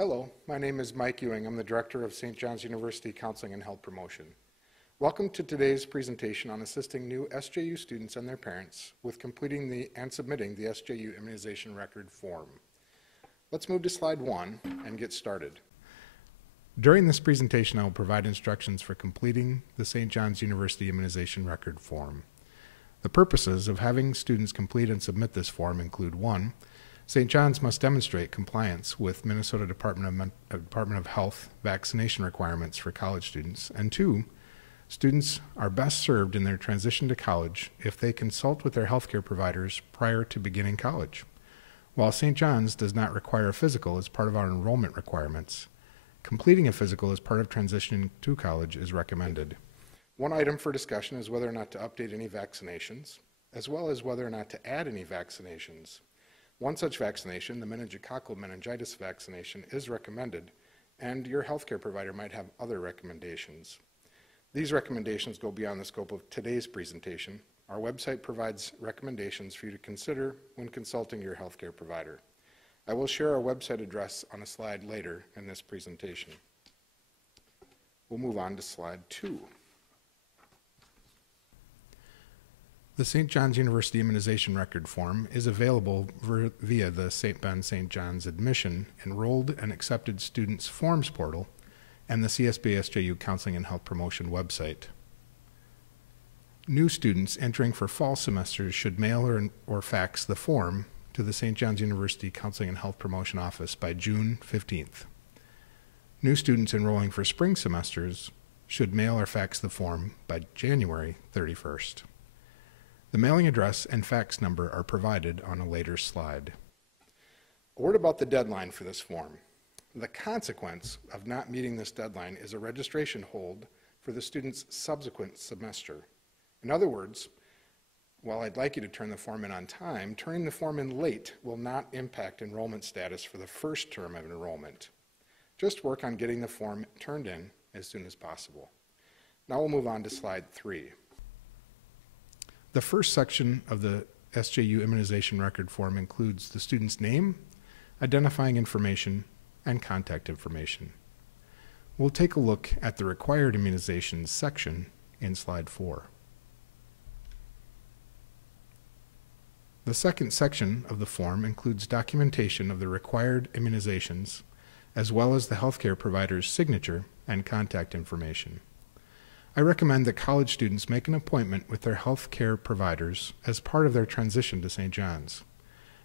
Hello, my name is Mike Ewing. I'm the Director of St. John's University Counseling and Health Promotion. Welcome to today's presentation on assisting new SJU students and their parents with completing and submitting the SJU Immunization Record Form. Let's move to slide 1 and get started. During this presentation, I will provide instructions for completing the St. John's University Immunization Record Form. The purposes of having students complete and submit this form include 1. St. John's must demonstrate compliance with Minnesota Department of Health vaccination requirements for college students, and 2, students are best served in their transition to college if they consult with their healthcare providers prior to beginning college. While St. John's does not require a physical as part of our enrollment requirements, completing a physical as part of transitioning to college is recommended. One item for discussion is whether or not to update any vaccinations, as well as whether or not to add any vaccinations. One such vaccination, the meningococcal meningitis vaccination, is recommended, and your healthcare provider might have other recommendations. These recommendations go beyond the scope of today's presentation. Our website provides recommendations for you to consider when consulting your healthcare provider. I will share our website address on a slide later in this presentation. We'll move on to slide 2. The St. John's University Immunization Record Form is available via the St. John's Admission, Enrolled and Accepted Students Forms portal and the CSB+SJU Counseling and Health Promotion website. New students entering for fall semesters should mail or fax the form to the St. John's University Counseling and Health Promotion office by June 15th. New students enrolling for spring semesters should mail or fax the form by January 31st. The mailing address and fax number are provided on a later slide. A word about the deadline for this form. The consequence of not meeting this deadline is a registration hold for the student's subsequent semester. In other words, while I'd like you to turn the form in on time, turning the form in late will not impact enrollment status for the first term of enrollment. Just work on getting the form turned in as soon as possible. Now we'll move on to slide 3. The first section of the SJU Immunization Record Form includes the student's name, identifying information, and contact information. We'll take a look at the required immunizations section in slide 4. The second section of the form includes documentation of the required immunizations, as well as the healthcare provider's signature and contact information. I recommend that college students make an appointment with their healthcare providers as part of their transition to St. John's.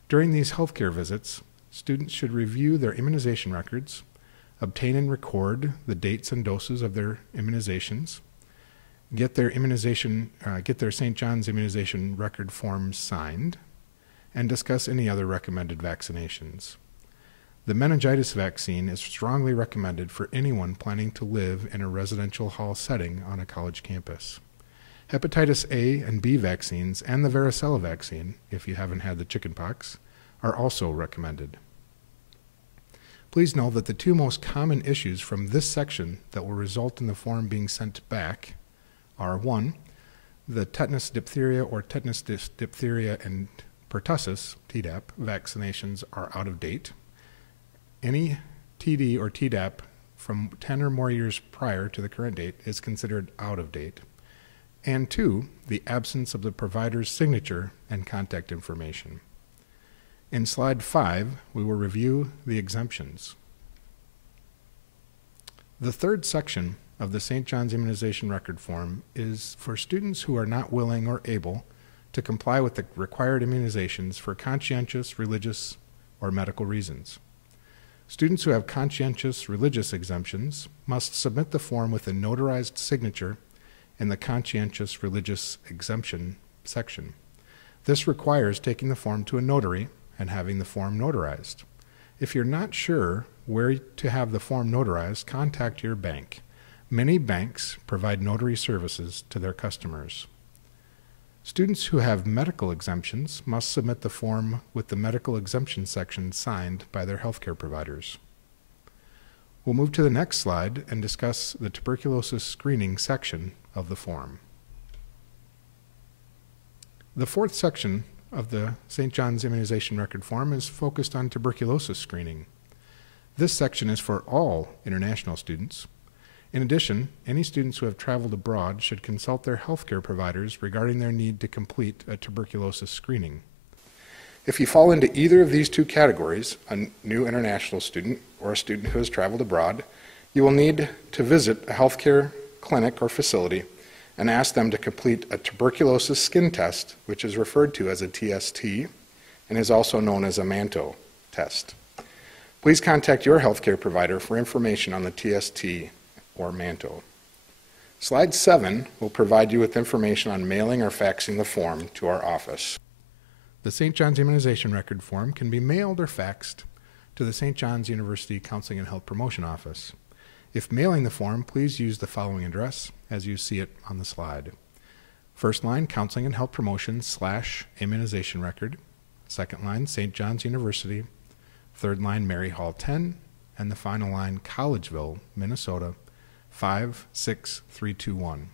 During these healthcare visits, students should review their immunization records, obtain and record the dates and doses of their immunizations, get their St. John's immunization record forms signed, and discuss any other recommended vaccinations. The meningitis vaccine is strongly recommended for anyone planning to live in a residential hall setting on a college campus. Hepatitis A and B vaccines and the varicella vaccine, if you haven't had the chickenpox, are also recommended. Please know that the 2 most common issues from this section that will result in the form being sent back are 1, the tetanus, diphtheria, or tetanus, diphtheria, and pertussis, Tdap, vaccinations are out of date. Any TD or Tdap from 10 or more years prior to the current date is considered out of date. And 2, the absence of the provider's signature and contact information. In slide 5, we will review the exemptions. The third section of the St. John's Immunization Record Form is for students who are not willing or able to comply with the required immunizations for conscientious, religious, or medical reasons. Students who have conscientious religious exemptions must submit the form with a notarized signature in the conscientious religious exemption section. This requires taking the form to a notary and having the form notarized. If you're not sure where to have the form notarized, contact your bank. Many banks provide notary services to their customers. Students who have medical exemptions must submit the form with the medical exemption section signed by their healthcare providers. We'll move to the next slide and discuss the tuberculosis screening section of the form. The fourth section of the St. John's Immunization Record Form is focused on tuberculosis screening. This section is for all international students. In addition, any students who have traveled abroad should consult their healthcare providers regarding their need to complete a tuberculosis screening. If you fall into either of these two categories, a new international student or a student who has traveled abroad, you will need to visit a healthcare clinic or facility and ask them to complete a tuberculosis skin test, which is referred to as a TST and is also known as a MANTO test. Please contact your healthcare provider for information on the TST or MANTO. Slide 7 will provide you with information on mailing or faxing the form to our office. The St. John's Immunization Record Form can be mailed or faxed to the St. John's University Counseling and Health Promotion Office. If mailing the form, please use the following address as you see it on the slide. First line, Counseling and Health Promotion / Immunization Record. Second line, St. John's University. Third line, Mary Hall 10. And the final line, Collegeville, Minnesota 56321.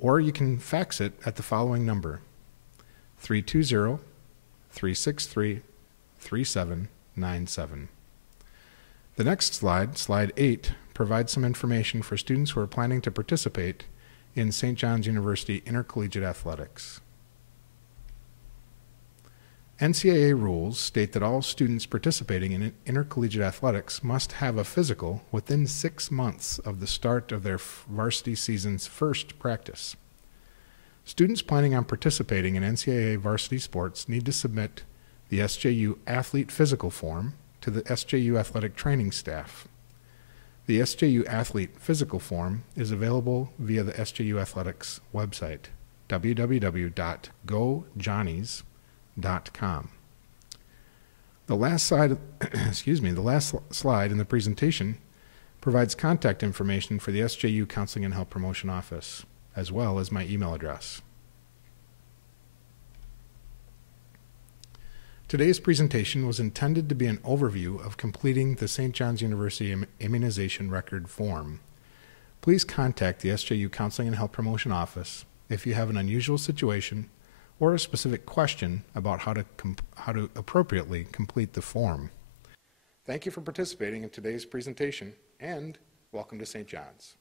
Or you can fax it at the following number, 320-363-3797. The next slide, slide 8, provides some information for students who are planning to participate in St. John's University Intercollegiate Athletics. NCAA rules state that all students participating in intercollegiate athletics must have a physical within 6 months of the start of their varsity season's first practice. Students planning on participating in NCAA varsity sports need to submit the SJU Athlete Physical Form to the SJU Athletic Training staff. The SJU Athlete Physical Form is available via the SJU Athletics website, www.gojohnnies.com. The last slide, the last slide in the presentation provides contact information for the SJU Counseling and Health Promotion Office, as well as my email address. Today's presentation was intended to be an overview of completing the St. John's University Immunization Record Form. Please contact the SJU Counseling and Health Promotion Office if you have an unusual situation or a specific question about how to appropriately complete the form. Thank you for participating in today's presentation, and welcome to St. John's.